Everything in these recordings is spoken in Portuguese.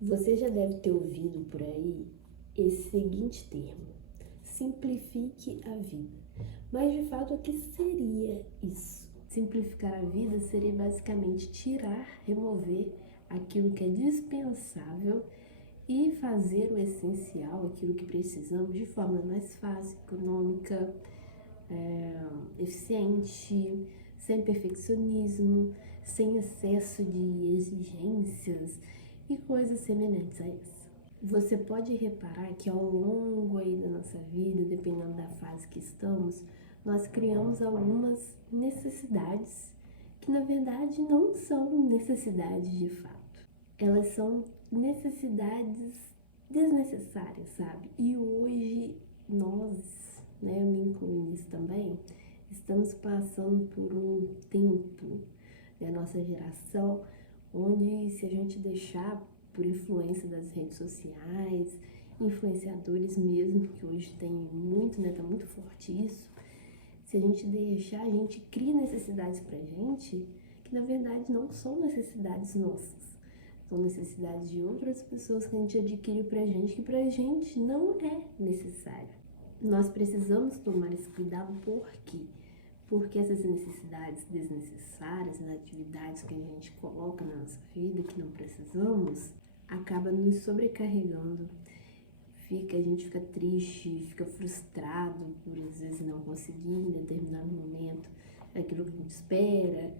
Você já deve ter ouvido por aí esse seguinte termo: simplifique a vida. Mas de fato, o que seria isso? Simplificar a vida seria basicamente tirar, remover aquilo que é dispensável e fazer o essencial, aquilo que precisamos, de forma mais fácil, econômica, eficiente, sem perfeccionismo, sem excesso de exigências e coisas semelhantes a isso. Você pode reparar que ao longo aí da nossa vida, dependendo da fase que estamos, nós criamos algumas necessidades que na verdade não são necessidades de fato. Elas são necessidades desnecessárias, sabe? E hoje nós, né, eu me incluo nisso também, estamos passando por um tempo da nossa geração onde, se a gente deixar por influência das redes sociais, influenciadores mesmo, que hoje tem muito, né, tá muito forte isso, se a gente deixar, a gente cria necessidades pra gente que na verdade não são necessidades nossas, são necessidades de outras pessoas que a gente adquire pra gente, que pra gente não é necessário. Nós precisamos tomar esse cuidado porque essas necessidades desnecessárias, as atividades que a gente coloca na nossa vida, que não precisamos, acaba nos sobrecarregando. A gente fica triste, fica frustrado por às vezes não conseguir em determinado momento aquilo que a gente espera,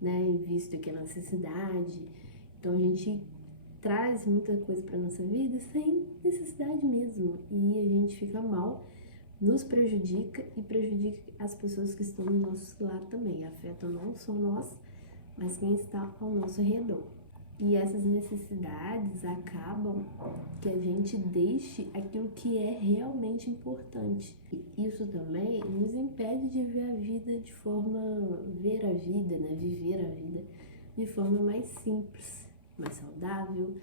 né, visto que é necessidade. Então a gente traz muita coisa para nossa vida sem necessidade mesmo, e a gente fica mal, nos prejudica e prejudica as pessoas que estão do nosso lado também. Afeta não só nós, mas quem está ao nosso redor. E essas necessidades acabam que a gente deixe aquilo que é realmente importante. Isso também nos impede de ver a vida de forma, ver a vida, né, viver a vida de forma mais simples, mais saudável,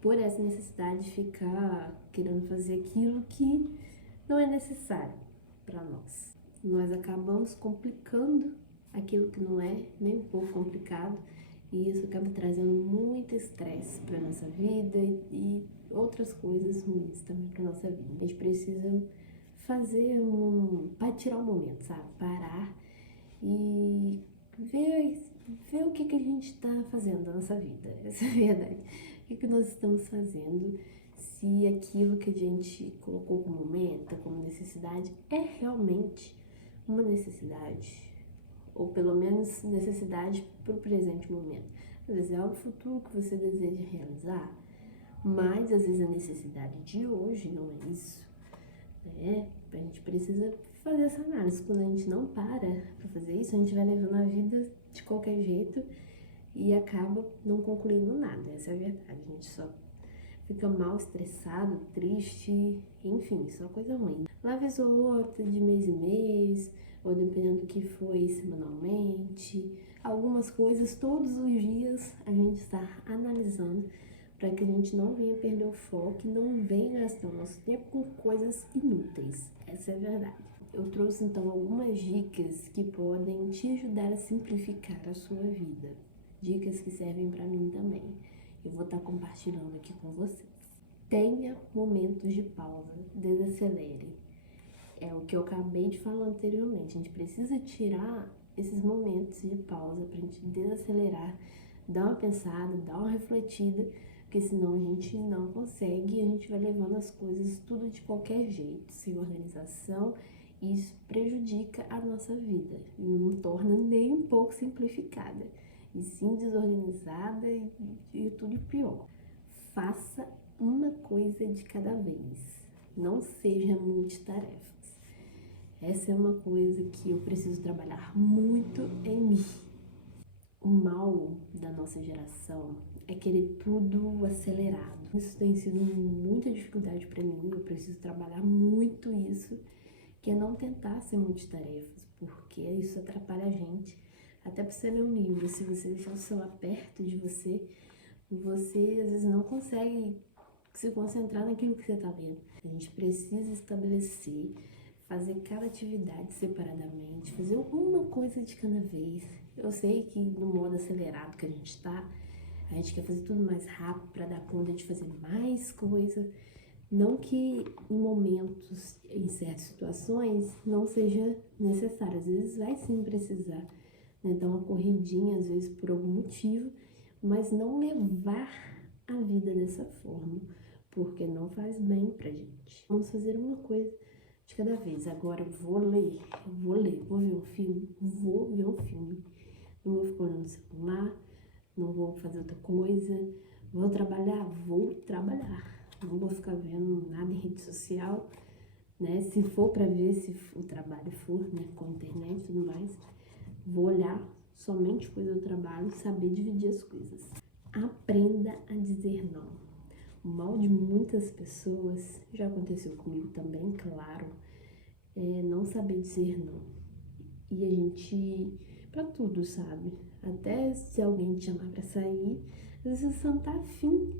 por essa necessidade de ficar querendo fazer aquilo que não é necessário para nós. Nós acabamos complicando aquilo que não é nem um pouco complicado, e isso acaba trazendo muito estresse para nossa vida e outras coisas ruins também para nossa vida. A gente precisa para tirar um momento, sabe? Parar e ver o que a gente está fazendo na nossa vida. Essa é a verdade. O que nós estamos fazendo, se aquilo que a gente colocou como meta, como necessidade, é realmente uma necessidade, ou pelo menos necessidade para o presente momento. Às vezes é algo futuro que você deseja realizar, mas às vezes a necessidade de hoje não é isso, né? A gente precisa fazer essa análise. Quando a gente não para fazer isso, a gente vai levando a vida de qualquer jeito e acaba não concluindo nada. Essa é a verdade. A gente só fica mal, estressado, triste, enfim, só coisa ruim. Lá vez ou outra, de mês em mês, ou dependendo do que foi, semanalmente. Algumas coisas todos os dias a gente está analisando para que a gente não venha perder o foco e não venha gastar o nosso tempo com coisas inúteis. Essa é a verdade. Eu trouxe então algumas dicas que podem te ajudar a simplificar a sua vida. Dicas que servem para mim também. Eu vou estar compartilhando aqui com vocês. Tenha momentos de pausa, desacelere. É o que eu acabei de falar anteriormente. A gente precisa tirar esses momentos de pausa pra gente desacelerar, dar uma pensada, dar uma refletida, porque senão a gente não consegue e a gente vai levando as coisas tudo de qualquer jeito, sem organização, e isso prejudica a nossa vida e não torna nem um pouco simplificada, e sim desorganizada e tudo pior. Faça uma coisa de cada vez, não seja multitarefas. Essa é uma coisa que eu preciso trabalhar muito em mim. O mal da nossa geração é querer tudo acelerado. Isso tem sido muita dificuldade para mim, eu preciso trabalhar muito isso, que é não tentar ser multitarefas, porque isso atrapalha a gente. Até para você ler um livro, se você deixar o celular perto de você, você às vezes não consegue se concentrar naquilo que você está lendo. A gente precisa estabelecer, fazer cada atividade separadamente, fazer uma coisa de cada vez. Eu sei que no modo acelerado que a gente está, A gente quer fazer tudo mais rápido para dar conta de fazer mais coisa. Não que em momentos, em certas situações, não seja necessário. Às vezes vai sim precisar, né, dar uma corridinha, às vezes por algum motivo, mas não levar a vida dessa forma, porque não faz bem pra gente. Vamos fazer uma coisa de cada vez. Agora vou ler, vou ver um filme, vou ver um filme. Não vou ficar olhando no celular, não vou fazer outra coisa. Vou trabalhar. Não vou ficar vendo nada em rede social, né? Se for para ver, se o trabalho for, né, com internet e tudo mais, vou olhar somente coisa do trabalho, saber dividir as coisas. Aprenda a dizer não. O mal de muitas pessoas, já aconteceu comigo também, claro, é não saber dizer não. E a gente, pra tudo, sabe? Até se alguém te chamar pra sair, às vezes você não tá afim.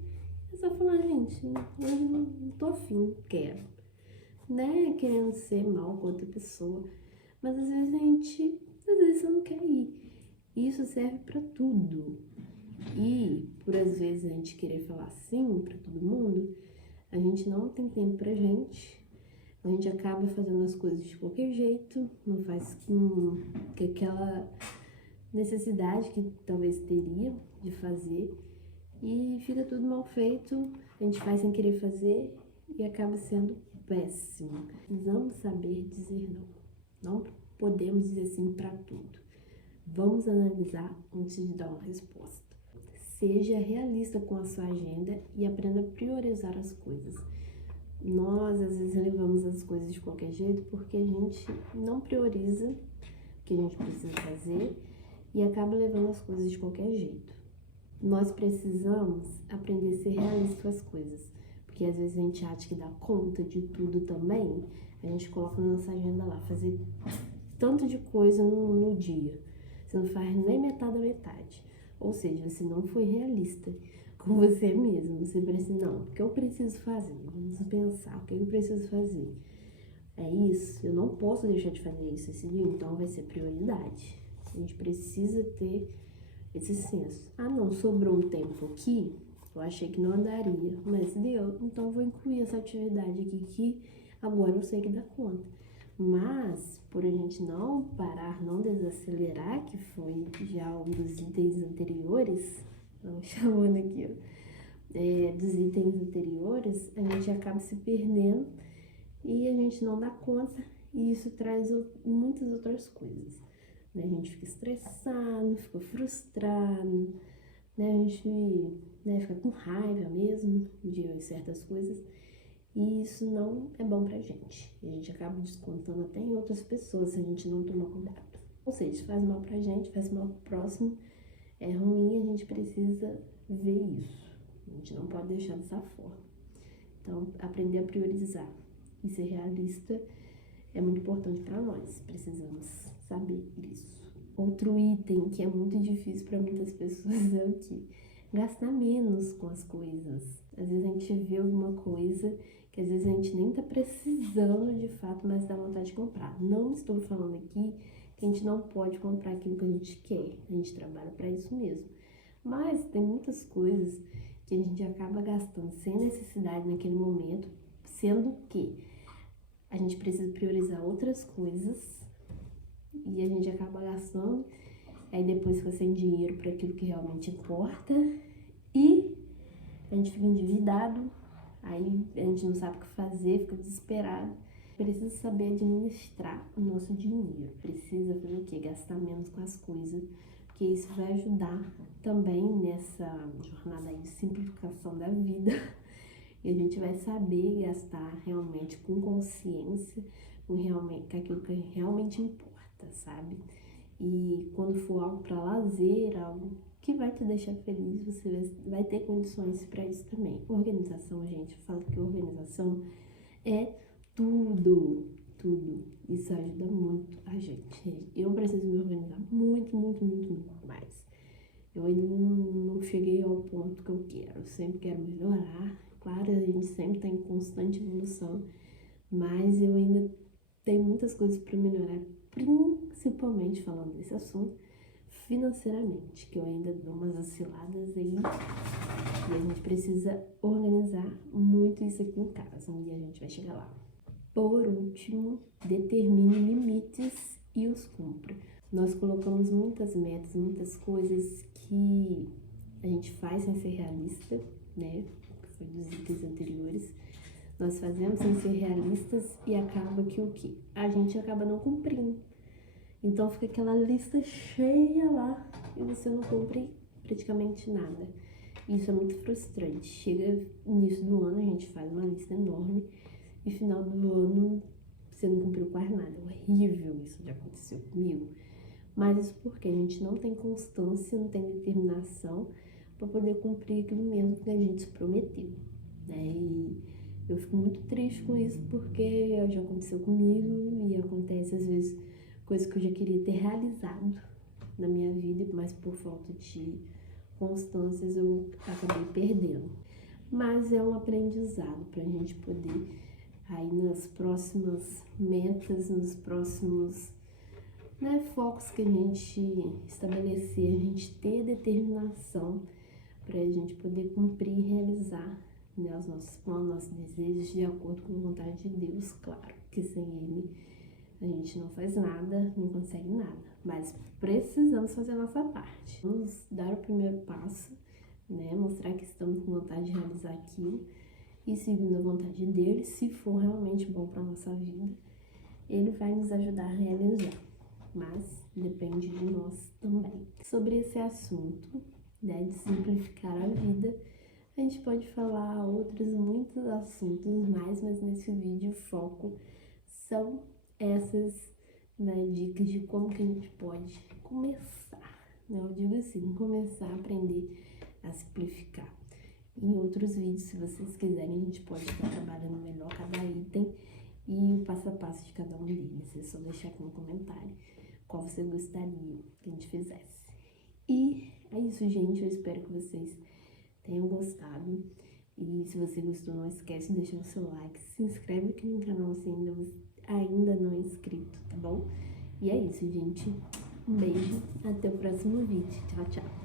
É só falar, gente, eu não tô afim, não quero. Né? Querendo ser mal com outra pessoa. Mas às vezes você não quer ir. Isso serve pra tudo. E, por às vezes a gente querer falar sim pra todo mundo, a gente não tem tempo pra gente. A gente acaba fazendo as coisas de qualquer jeito, não faz com aquela necessidade que talvez teria de fazer. E fica tudo mal feito, a gente faz sem querer fazer e acaba sendo péssimo. Precisamos saber dizer não. Não podemos dizer sim para tudo. Vamos analisar antes de dar uma resposta. Seja realista com a sua agenda e aprenda a priorizar as coisas. Nós, às vezes, levamos as coisas de qualquer jeito porque a gente não prioriza o que a gente precisa fazer e acaba levando as coisas de qualquer jeito. Nós precisamos aprender a ser realistas com as coisas, porque às vezes a gente acha que dá conta de tudo também, a gente coloca na nossa agenda lá, fazer tanto de coisa no dia, você não faz nem metade da metade, ou seja, você não foi realista com você mesmo, você precisa, não, o que eu preciso fazer? Vamos pensar, o que eu preciso fazer? É isso, eu não posso deixar de fazer isso esse dia, então vai ser prioridade. A gente precisa ter esse senso. Ah, não, sobrou um tempo aqui, eu achei que não andaria, mas deu, então vou incluir essa atividade aqui que agora eu sei que dá conta. Mas, por a gente não parar, não desacelerar, que foi já um dos itens anteriores, vamos chamando aqui, ó, dos itens anteriores, a gente acaba se perdendo e a gente não dá conta, e isso traz muitas outras coisas, né? A gente fica estressado, fica frustrado, né? A gente, né, fica com raiva mesmo de certas coisas, e isso não é bom pra gente. A gente acaba descontando até em outras pessoas se a gente não tomar cuidado. Ou seja, faz mal pra gente, faz mal pro próximo, é ruim, a gente precisa ver isso. A gente não pode deixar dessa forma. Então, aprender a priorizar e ser realista é muito importante para nós. Precisamos saber isso. Outro item que é muito difícil para muitas pessoas é o que? Gastar menos com as coisas. Às vezes a gente vê alguma coisa que às vezes a gente nem tá precisando de fato, mas dá vontade de comprar. Não estou falando aqui que a gente não pode comprar aquilo que a gente quer. A gente trabalha para isso mesmo. Mas tem muitas coisas que a gente acaba gastando sem necessidade naquele momento, sendo que a gente precisa priorizar outras coisas e a gente acaba gastando, aí depois fica sem dinheiro para aquilo que realmente importa e a gente fica endividado, aí a gente não sabe o que fazer, fica desesperado. Precisa saber administrar o nosso dinheiro, precisa fazer o quê? Gastar menos com as coisas, porque isso vai ajudar também nessa jornada aí de simplificação da vida. E a gente vai saber gastar realmente com consciência, com aquilo que realmente importa, sabe? E quando for algo para lazer, algo que vai te deixar feliz, você vai ter condições para isso também. Organização, gente, eu falo que organização é tudo, tudo. Isso ajuda muito a gente. Eu preciso me organizar muito, muito, muito, muito mais. Eu ainda não cheguei ao ponto que eu quero. Eu sempre quero melhorar. Claro, a gente sempre está em constante evolução, mas eu ainda tenho muitas coisas para melhorar, principalmente falando desse assunto, financeiramente, que eu ainda dou umas osciladas aí, e a gente precisa organizar muito isso aqui em casa, e a gente vai chegar lá. Por último, determine limites e os cumpra. Nós colocamos muitas metas, muitas coisas que a gente faz sem ser realista, né? Foi dos itens anteriores. Nós fazemos sem ser realistas e acaba que o quê? A gente acaba não cumprindo. Então fica aquela lista cheia lá e você não cumpre praticamente nada. Isso é muito frustrante. Chega início do ano, a gente faz uma lista enorme e final do ano você não cumpriu quase nada. É horrível, isso já aconteceu comigo. Mas isso porque a gente não tem constância, não tem determinação para poder cumprir aquilo mesmo que a gente se prometeu, né? E eu fico muito triste com isso porque já aconteceu comigo e acontece às vezes coisas que eu já queria ter realizado na minha vida, mas por falta de constâncias eu acabei perdendo. Mas é um aprendizado para a gente poder, aí nas próximas metas, nos próximos focos que a gente estabelecer, a gente ter determinação para a gente poder cumprir e realizar, né, os nossos planos, nossos desejos de acordo com a vontade de Deus, claro, que sem Ele a gente não faz nada, não consegue nada, mas precisamos fazer a nossa parte. Vamos dar o primeiro passo, né, mostrar que estamos com vontade de realizar aquilo e seguindo a vontade dele, se for realmente bom para nossa vida, ele vai nos ajudar a realizar, mas depende de nós também. Sobre esse assunto, né, de simplificar a vida, a gente pode falar outros muitos assuntos mais, mas nesse vídeo o foco são essas, né, dicas de como que a gente pode começar, né? Eu digo assim, começar a aprender a simplificar. Em outros vídeos, se vocês quiserem, a gente pode estar trabalhando melhor cada item e o passo a passo de cada um deles. É só deixar aqui no comentário qual você gostaria que a gente fizesse. E é isso, gente. Eu espero que vocês tenham gostado. E se você gostou, não esquece de deixar o seu like. Se inscreve aqui no canal se ainda não é inscrito, tá bom? E é isso, gente. Um beijo. Até o próximo vídeo. Tchau, tchau.